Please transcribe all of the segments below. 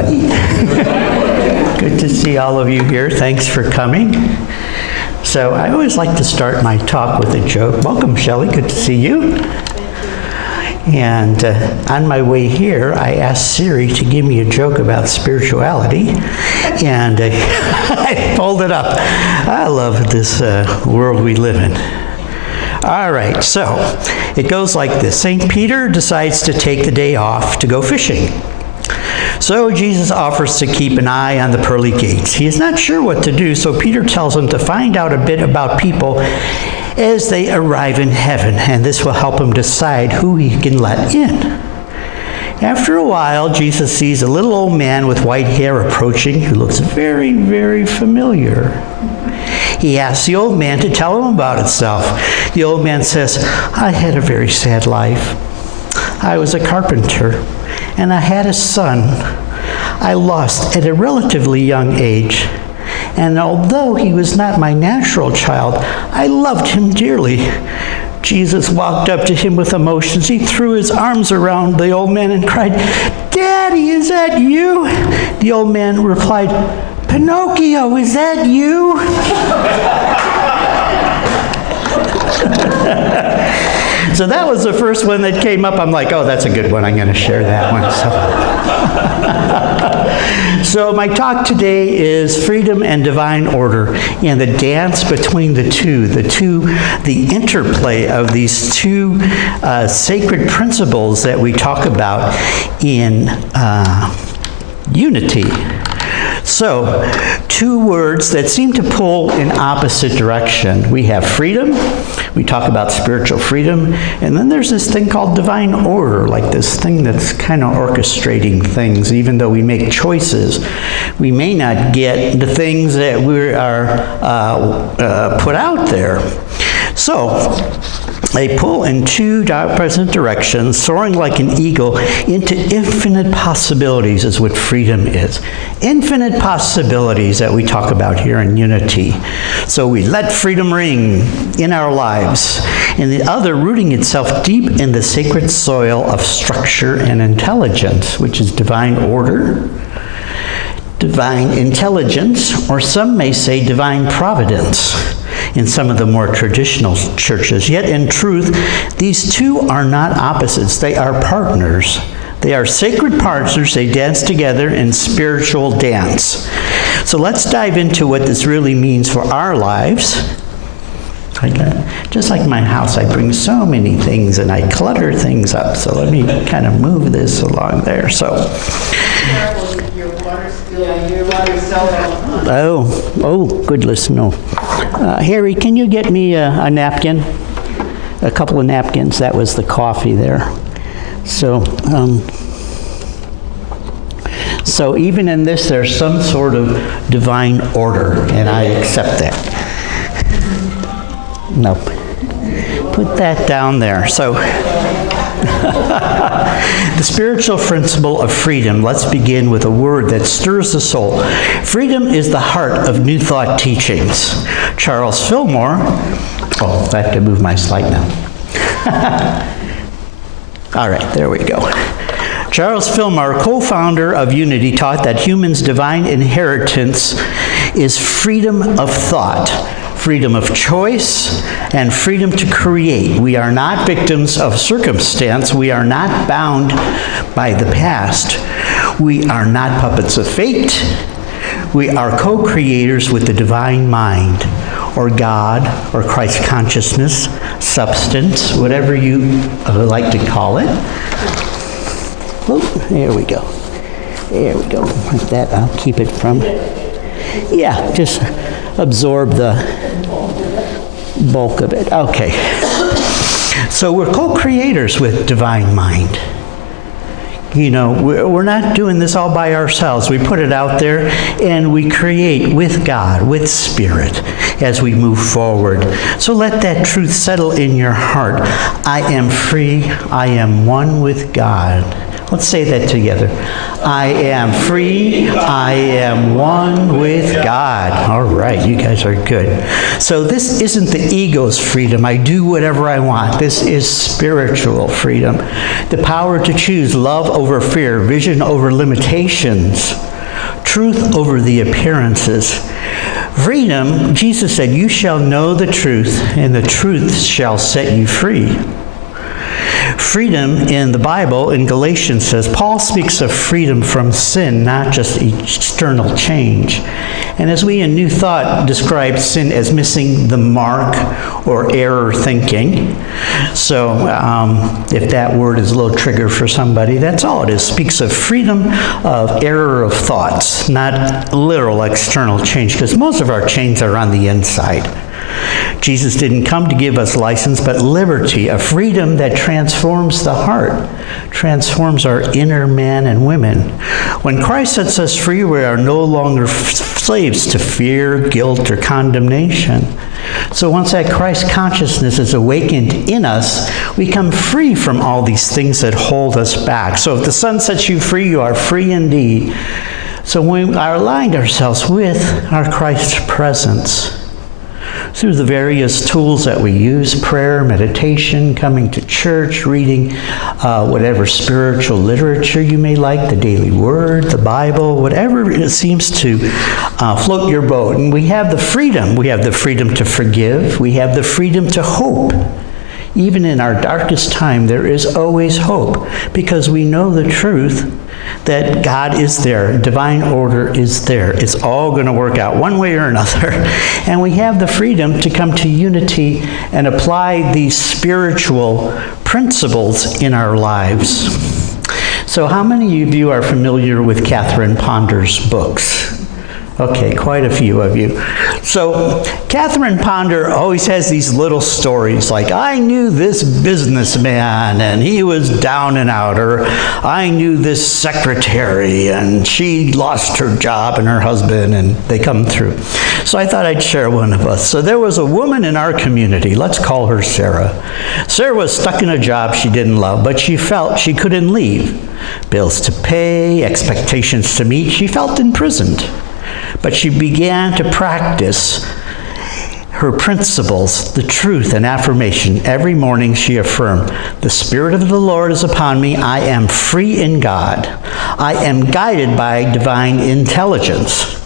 everybody. Good to see all of you here. Thanks for coming. So I always like to start my talk with a joke. Welcome, Shelley. Good to see you. And on my way here, I asked Siri to give me a joke about spirituality, and I pulled it up. I love this world we live in. All right, so it goes like this. St. Peter decides to take the day off to go fishing. So Jesus offers to keep an eye on the pearly gates. He is not sure what to do, so Peter tells him to find out a bit about people as they arrive in heaven, and this will help him decide who he can let in. After a while, Jesus sees a little old man with white hair approaching who looks very, very familiar. He asks the old man to tell him about himself. The old man says, "I had a very sad life. I was a carpenter, and I had a son I lost at a relatively young age. And although he was not my natural child, I loved him dearly." Jesus walked up to him with emotions. He threw his arms around the old man and cried, "Daddy, is that you?" The old man replied, "Pinocchio, is that you?" So that was the first one that came up. I'm like, oh, that's a good one. I'm going to share that one. So my talk today is freedom and divine order, and the dance between the interplay of these two sacred principles that we talk about in unity. So, two words that seem to pull in opposite direction. We have freedom, we talk about spiritual freedom, and then there's this thing called divine order, like this thing that's kind of orchestrating things. Even though we make choices, we may not get the things that we are put out there. So, they pull in two opposite directions, soaring like an eagle into infinite possibilities is what freedom is. Infinite possibilities that we talk about here in unity. So we let freedom ring in our lives, and the other rooting itself deep in the sacred soil of structure and intelligence, which is divine order, divine intelligence, or some may say divine providence in some of the more traditional churches. Yet in truth, these two are not opposites. They are partners. They are sacred partners. They dance together in spiritual dance. So let's dive into what this really means for our lives. Just like my house, I bring so many things and I clutter things up. So let me kind of move this along there. So. Oh, goodness, no. Harry, can you get me a napkin? A couple of napkins. That was the coffee there. So even in this, there's some sort of divine order, and I accept that. No. Put that down there. So the spiritual principle of freedom. Let's begin with a word that stirs the soul. Freedom is the heart of New Thought teachings. Charles Fillmore, I have to move my slide now. All right, there we go. Charles Fillmore, co-founder of Unity, taught that humans' divine inheritance is freedom of thought, freedom of choice, and freedom to create. We are not victims of circumstance. We are not bound by the past. We are not puppets of fate. We are co-creators with the divine mind, or God, or Christ consciousness, substance, whatever you like to call it. Oh, there we go. There we go. Like that, I'll keep it from. Yeah, just absorb the bulk of it. Okay. So we're co-creators with divine mind. You know, we're not doing this all by ourselves. We put it out there and we create with God, with Spirit, as we move forward. So let that truth settle in your heart. I am free. I am one with God. Let's say that together. I am free. I am one with God. All right, you guys are good. So this isn't the ego's freedom. I do whatever I want. This is spiritual freedom. The power to choose love over fear, vision over limitations, truth over the appearances. Freedom, Jesus said, you shall know the truth, and the truth shall set you free. Freedom in the Bible, in Galatians, says, Paul speaks of freedom from sin, not just external change. And as we in New Thought describe sin as missing the mark or error thinking. So if that word is a little trigger for somebody, that's all it is. It speaks of freedom of error of thoughts, not literal external change, because most of our chains are on the inside. Jesus didn't come to give us license, but liberty, a freedom that transforms the heart, transforms our inner man and women. When Christ sets us free, we are no longer slaves to fear, guilt, or condemnation. So once that Christ consciousness is awakened in us, we come free from all these things that hold us back. So if the Son sets you free, you are free indeed. So we are aligned ourselves with our Christ presence through the various tools that we use, prayer, meditation, coming to church, reading whatever spiritual literature you may like, the daily word, the Bible, whatever it seems to float your boat. And we have the freedom. We have the freedom to forgive. We have the freedom to hope. Even in our darkest time, there is always hope, because we know the truth that God is there, divine order is there. It's all going to work out one way or another. And we have the freedom to come to unity and apply these spiritual principles in our lives. So how many of you are familiar with Catherine Ponder's books? Okay, quite a few of you. So Catherine Ponder always has these little stories like, I knew this businessman and he was down and out, or I knew this secretary and she lost her job and her husband, and they come through. So I thought I'd share one of us. So there was a woman in our community, let's call her Sarah. Sarah was stuck in a job she didn't love, but she felt she couldn't leave. Bills to pay, expectations to meet, she felt imprisoned. But she began to practice her principles, the truth and affirmation. Every morning she affirmed, the Spirit of the Lord is upon me. I am free in God. I am guided by divine intelligence.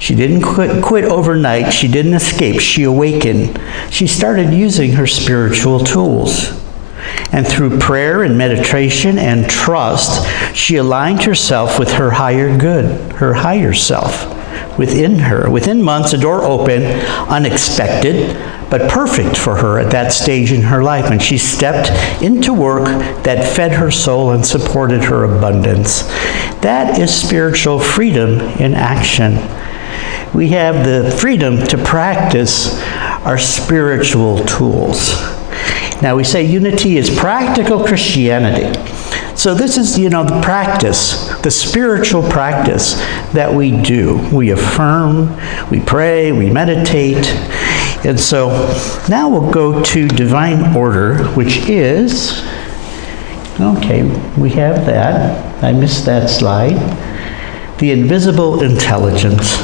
She didn't quit overnight. She didn't escape. She awakened. She started using her spiritual tools. And through prayer and meditation and trust, she aligned herself with her higher good, her higher self. Within her. Within months, a door opened, unexpected, but perfect for her at that stage in her life. And she stepped into work that fed her soul and supported her abundance. That is spiritual freedom in action. We have the freedom to practice our spiritual tools. Now we say unity is practical Christianity. So this is, the practice, the spiritual practice that we do. We affirm, we pray, we meditate. And so now we'll go to divine order, which is, okay, we have that. I missed that slide. The invisible intelligence.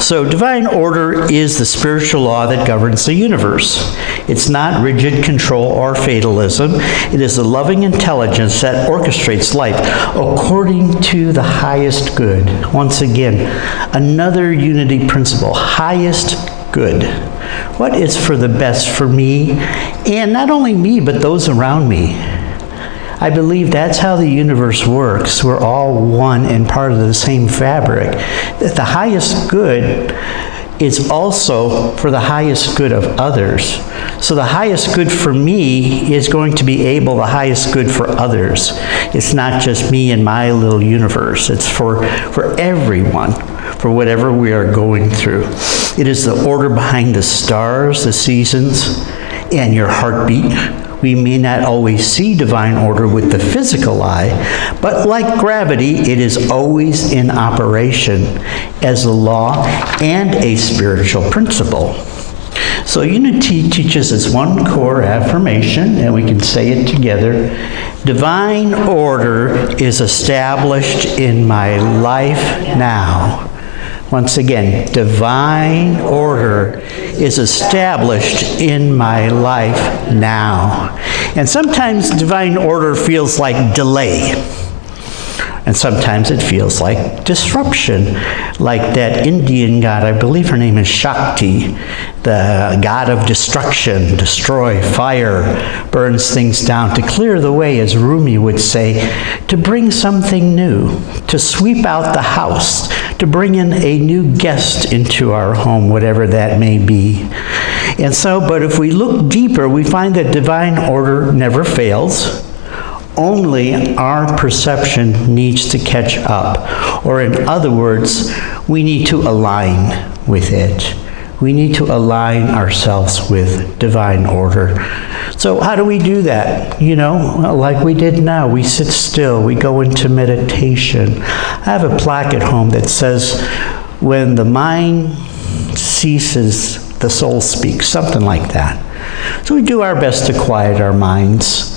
So divine order is the spiritual law that governs the universe. It's not rigid control or fatalism. It is the loving intelligence that orchestrates life according to the highest good. Once again, another unity principle, highest good. What is for the best for me, and not only me, but those around me? I believe that's how the universe works. We're all one and part of the same fabric. That the highest good is also for the highest good of others. So the highest good for me is going to be the highest good for others. It's not just me and my little universe. It's for everyone, for whatever we are going through. It is the order behind the stars, the seasons, and your heartbeat. We may not always see divine order with the physical eye, but like gravity, it is always in operation as a law and a spiritual principle. So unity teaches us one core affirmation, and we can say it together. Divine order is established in my life now. Once again, divine order is established in my life now. And sometimes divine order feels like delay. And sometimes it feels like disruption, like that Indian god, I believe her name is Shakti, the god of destruction, destroy, fire, burns things down, to clear the way, as Rumi would say, to bring something new, to sweep out the house, to bring in a new guest into our home, whatever that may be. And so, but if we look deeper, we find that divine order never fails. Only our perception needs to catch up. Or in other words, we need to align with it. We need to align ourselves with divine order. So how do we do that? You know, like we did now, we sit still, we go into meditation. I have a plaque at home that says, when the mind ceases, the soul speaks, something like that. So we do our best to quiet our minds.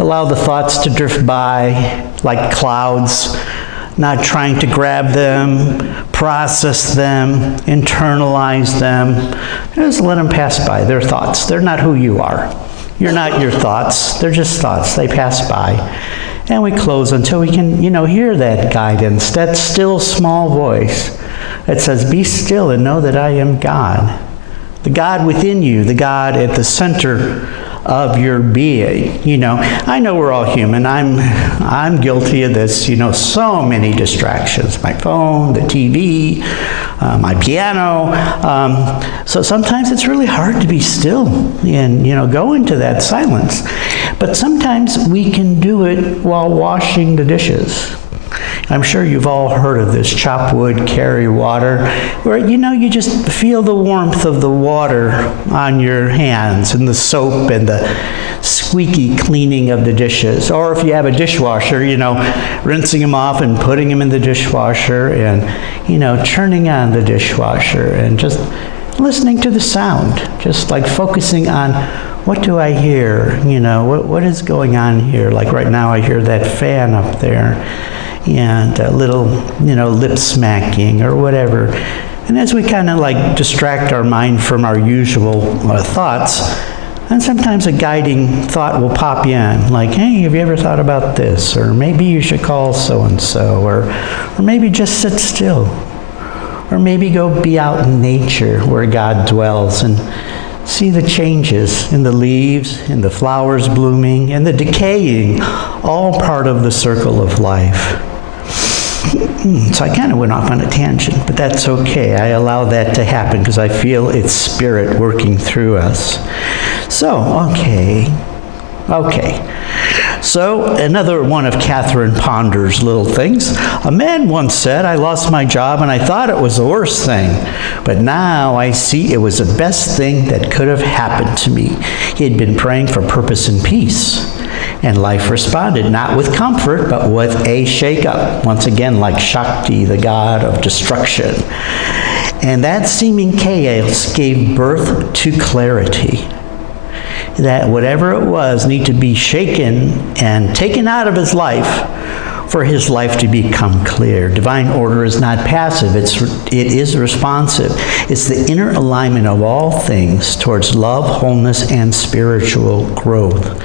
Allow the thoughts to drift by like clouds, not trying to grab them, process them, internalize them. Just let them pass by. They're thoughts. They're not who you are. You're not your thoughts. They're just thoughts. They pass by. And we close until we can, hear that guidance, that still small voice that says, be still and know that I am God. The God within you, the God at the center of your being. I know we're all human. I'm guilty of this. So many distractions. My phone, the TV, my piano. So sometimes it's really hard to be still and go into that silence. But sometimes we can do it while washing the dishes. I'm sure you've all heard of this, chop wood, carry water, where, you just feel the warmth of the water on your hands and the soap and the squeaky cleaning of the dishes. Or if you have a dishwasher, rinsing them off and putting them in the dishwasher and, turning on the dishwasher and just listening to the sound, just like focusing on what do I hear, what is going on here? Like right now I hear that fan up there. And a little, lip smacking or whatever. And as we kind of like distract our mind from our usual thoughts, and sometimes a guiding thought will pop in, like, hey, have you ever thought about this? Or maybe you should call so-and-so, or maybe just sit still. Or maybe go be out in nature where God dwells and see the changes in the leaves, in the flowers blooming, and the decaying, all part of the circle of life. So I kind of went off on a tangent, but that's okay. I allow that to happen because I feel it's Spirit working through us. So, okay. So, another one of Catherine Ponder's little things. A man once said, I lost my job and I thought it was the worst thing, but now I see it was the best thing that could have happened to me. He had been praying for purpose and peace. And life responded, not with comfort, but with a shake-up. Once again, like Shakti, the god of destruction. And that seeming chaos gave birth to clarity. That whatever it was needed to be shaken and taken out of his life for his life to become clear. Divine order is not passive, it is responsive. It's the inner alignment of all things towards love, wholeness, and spiritual growth.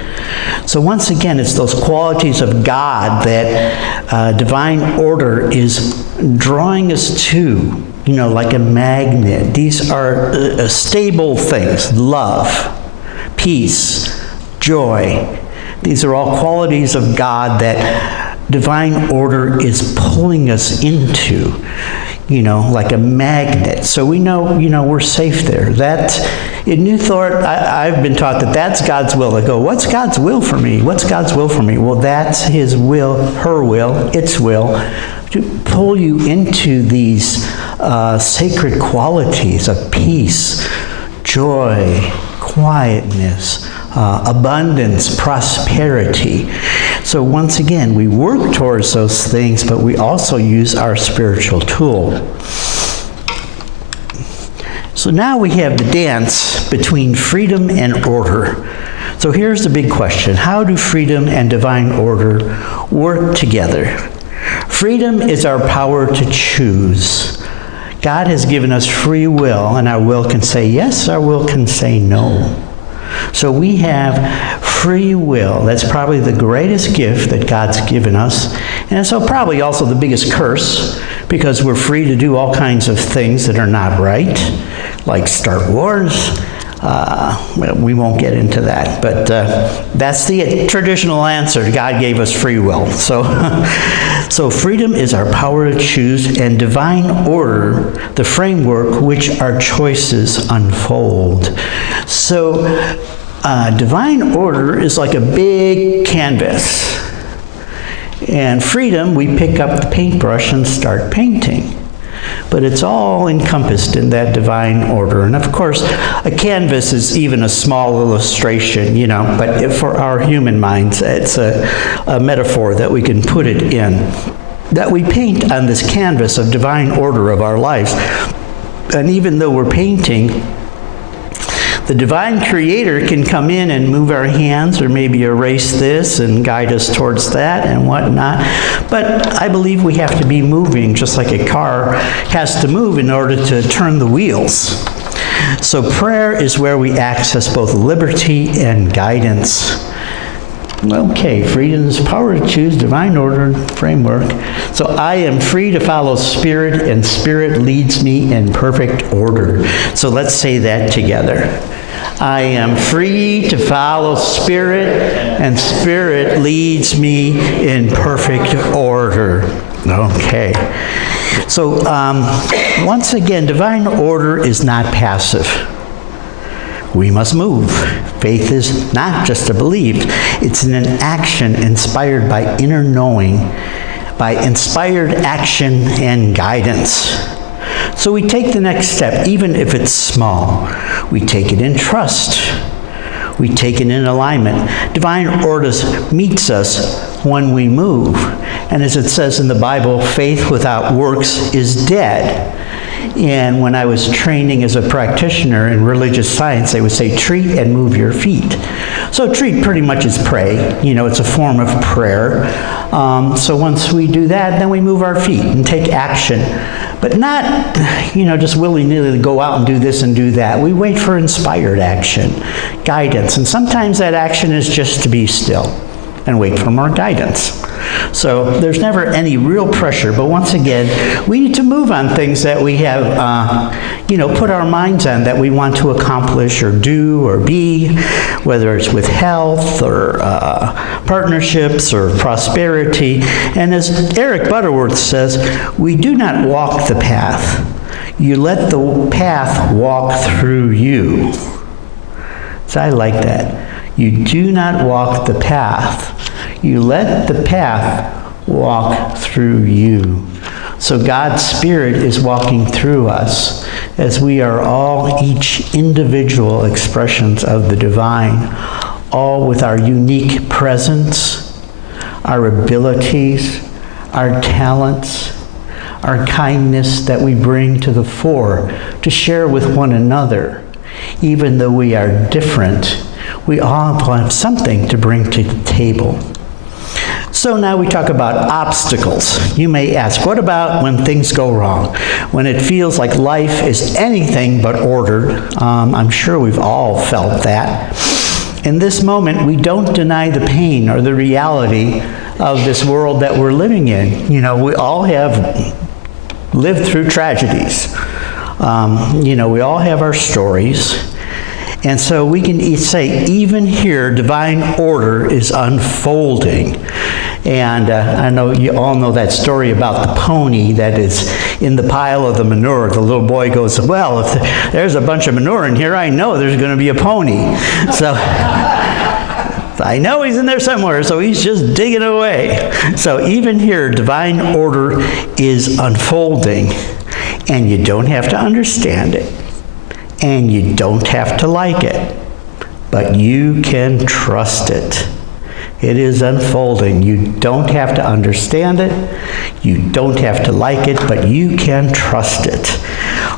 So once again, it's those qualities of God that divine order is drawing us to, like a magnet. These are stable things: love, peace, joy. These are all qualities of God that divine order is pulling us into, like a magnet. So we know, we're safe there. That, in New Thought, I've been taught that that's God's will. I go, what's God's will for me? What's God's will for me? Well, that's His will, her will, its will, to pull you into these sacred qualities of peace, joy, quietness, abundance, prosperity. So once again, we work towards those things, but we also use our spiritual tool. So now we have the dance between freedom and order. So here's the big question. How do freedom and divine order work together? Freedom is our power to choose. God has given us free will, and our will can say yes, our will can say no. So we have free will. That's probably the greatest gift that God's given us. And so probably also the biggest curse, because we're free to do all kinds of things that are not right, like start wars. Well, we won't get into that, but that's the traditional answer. God gave us free will. So freedom is our power to choose, and divine order, the framework which our choices unfold. So divine order is like a big canvas. And freedom, we pick up the paintbrush and start painting. But it's all encompassed in that divine order. And of course, a canvas is even a small illustration, but for our human minds, it's a metaphor that we can put it in. That we paint on this canvas of divine order of our lives. And even though we're painting, the divine creator can come in and move our hands or maybe erase this and guide us towards that and whatnot. But I believe we have to be moving, just like a car has to move in order to turn the wheels. So prayer is where we access both liberty and guidance. Okay, freedom is power to choose, divine order, framework. So I am free to follow Spirit, and Spirit leads me in perfect order. So let's say that together. I am free to follow Spirit, and Spirit leads me in perfect order. Okay. So once again, divine order is not passive. We must move. Faith is not just a belief. It's an action inspired by inner knowing, by inspired action and guidance. So we take the next step, even if it's small. We take it in trust. We take it in alignment. Divine order meets us when we move. And as it says in the Bible, faith without works is dead. And when I was training as a practitioner in religious science, they would say, treat and move your feet. So treat pretty much is pray. It's a form of prayer. So once we do that, then we move our feet and take action. But not, just willy-nilly go out and do this and do that. We wait for inspired action, guidance. And sometimes that action is just to be still and wait for more guidance. So there's never any real pressure, but once again, we need to move on things that we have, put our minds on that we want to accomplish or do or be, whether it's with health or partnerships or prosperity. And as Eric Butterworth says, we do not walk the path. You let the path walk through you. So I like that. You do not walk the path. You let the path walk through you. So God's Spirit is walking through us as we are all each individual expressions of the divine, all with our unique presence, our abilities, our talents, our kindness that we bring to the fore to share with one another. Even though we are different, we all have something to bring to the table. So now we talk about obstacles. You may ask, what about when things go wrong? When it feels like life is anything but ordered? I'm sure we've all felt that. In this moment, we don't deny the pain or the reality of this world that we're living in. We all have lived through tragedies. We all have our stories. And so we can say, even here, divine order is unfolding. And I know you all know that story about the pony that is in the pile of the manure. The little boy goes, well, if there's a bunch of manure in here, I know there's going to be a pony. So I know he's in there somewhere, so he's just digging away. So even here, divine order is unfolding. And you don't have to understand it. And you don't have to like it, but you can trust it. It is unfolding. You don't have to understand it. You don't have to like it, but you can trust it.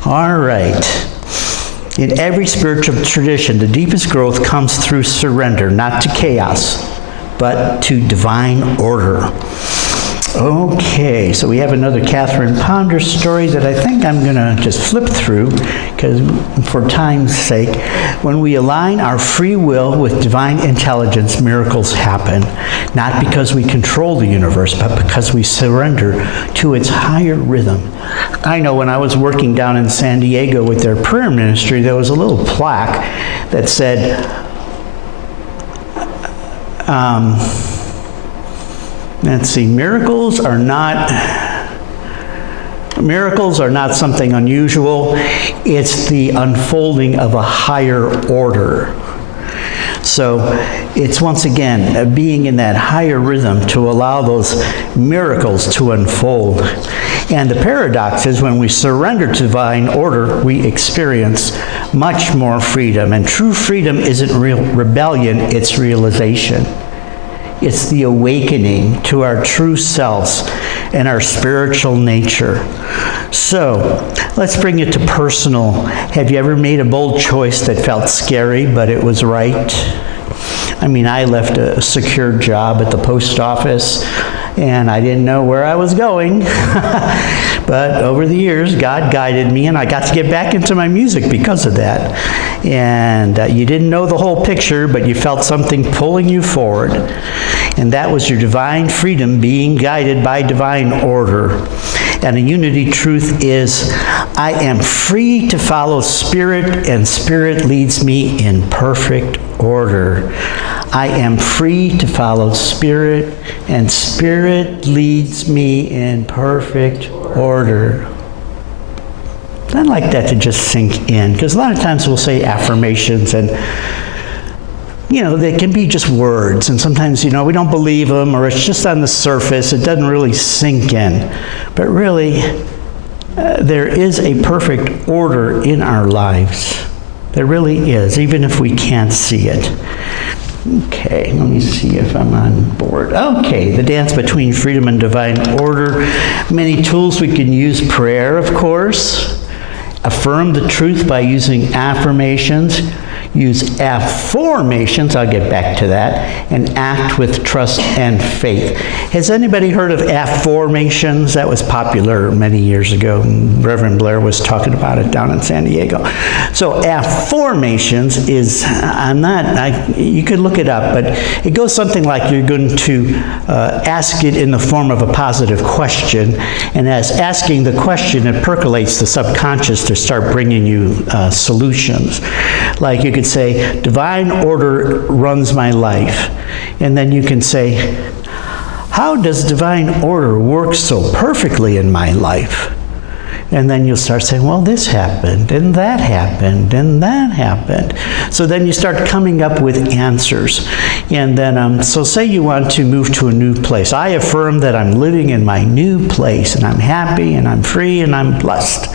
All right. In every spiritual tradition, the deepest growth comes through surrender, not to chaos, but to divine order. Okay, so we have another Catherine Ponder story that I think I'm going to just flip through, because for time's sake, when we align our free will with divine intelligence, miracles happen. Not because we control the universe, but because we surrender to its higher rhythm. I know when I was working down in San Diego with their prayer ministry, there was a little plaque that said, let's see, miracles are not something unusual. It's the unfolding of a higher order. So it's once again being in that higher rhythm to allow those miracles to unfold. And the paradox is when we surrender to divine order, we experience much more freedom. And true freedom isn't rebellion, it's realization. It's the awakening to our true selves and our spiritual nature. So, let's bring it to personal. Have you ever made a bold choice that felt scary, but it was right? I mean, I left a secure job at the post office, and I didn't know where I was going. But over the years, God guided me, and I got to get back into my music because of that. And you didn't know the whole picture, but you felt something pulling you forward. And that was your divine freedom being guided by divine order. And a unity truth is, I am free to follow Spirit, and Spirit leads me in perfect order. I am free to follow Spirit, and Spirit leads me in perfect order. I'd like that to just sink in, because a lot of times we'll say affirmations, and they can be just words, and sometimes, we don't believe them, or it's just on the surface. It doesn't really sink in. But really, there is a perfect order in our lives. There really is, even if we can't see it. Okay, let me see if I'm on board. Okay, the dance between freedom and divine order. Many tools we can use. Prayer, of course. Affirm the truth by using affirmations. Use affirmations, I'll get back to that, and act with trust and faith. Has anybody heard of affirmations? That was popular many years ago. Reverend Blair was talking about it down in San Diego. So affirmations is, you could look it up, but it goes something like you're going to ask it in the form of a positive question, and as asking the question, it percolates the subconscious to start bringing you solutions. Like you could say, divine order runs my life. And then you can say, how does divine order work so perfectly in my life? And then you'll start saying, well, this happened, and that happened, and that happened. So then you start coming up with answers. And then, so say you want to move to a new place. I affirm that I'm living in my new place, and I'm happy, and I'm free, and I'm blessed.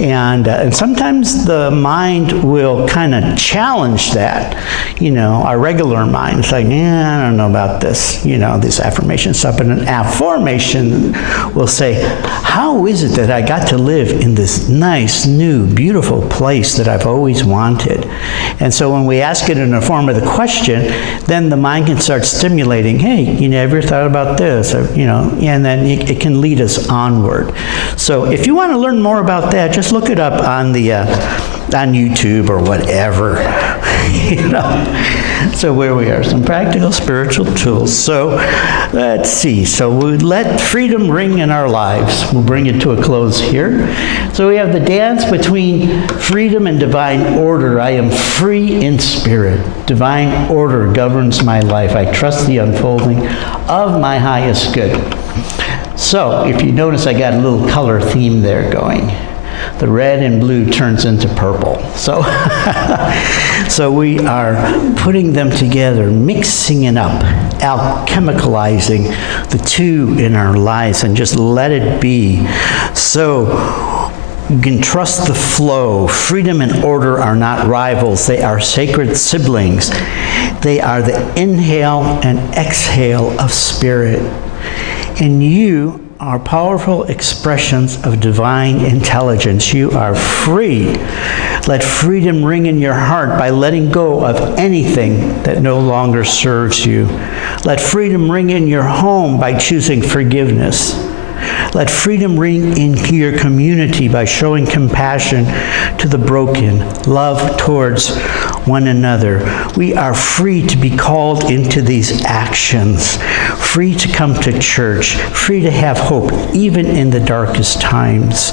And sometimes the mind will kind of challenge that. Our regular mind is like, I don't know about this, this affirmation stuff. But an affirmation will say, how is it that I got to live in this nice, new, beautiful place that I've always wanted? And so when we ask it in the form of the question, then the mind can start stimulating, hey, you never thought about this, and then it can lead us onward. So if you want to learn more about that, just look it up on on YouTube or whatever. So where we are, some practical spiritual tools. So let's see. So we let freedom ring in our lives. We'll bring it to a close here. So we have the dance between freedom and divine order. I am free in spirit. Divine order governs my life. I trust the unfolding of my highest good. So if you notice, I got a little color theme there going. The red and blue turns into purple. So, so we are putting them together, mixing it up, alchemicalizing the two in our lives, and just let it be. So you can trust the flow. Freedom and order are not rivals. They are sacred siblings. They are the inhale and exhale of spirit. And you are powerful expressions of divine intelligence. You are free. Let freedom ring in your heart by letting go of anything that no longer serves you. Let freedom ring in your home by choosing forgiveness. Let freedom ring in your community by showing compassion to the broken, love towards one another. We are free to be called into these actions, free to come to church, free to have hope, even in the darkest times.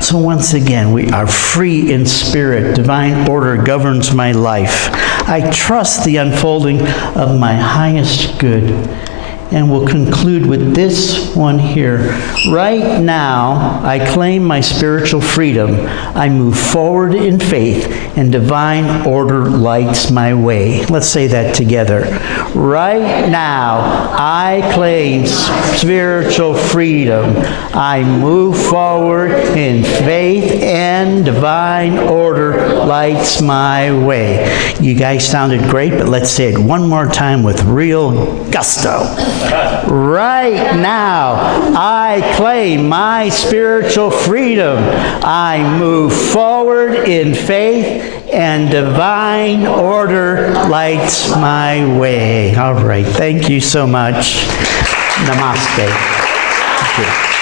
So once again, we are free in spirit. Divine order governs my life. I trust the unfolding of my highest good. And we'll conclude with this one here. Right now, I claim my spiritual freedom. I move forward in faith, and divine order lights my way. Let's say that together. Right now, I claim spiritual freedom. I move forward in faith, and divine order lights my way. You guys sounded great, but let's say it one more time with real gusto. Right now, I claim my spiritual freedom. I move forward in faith, and divine order lights my way. All right, thank you so much. Namaste. Thank you.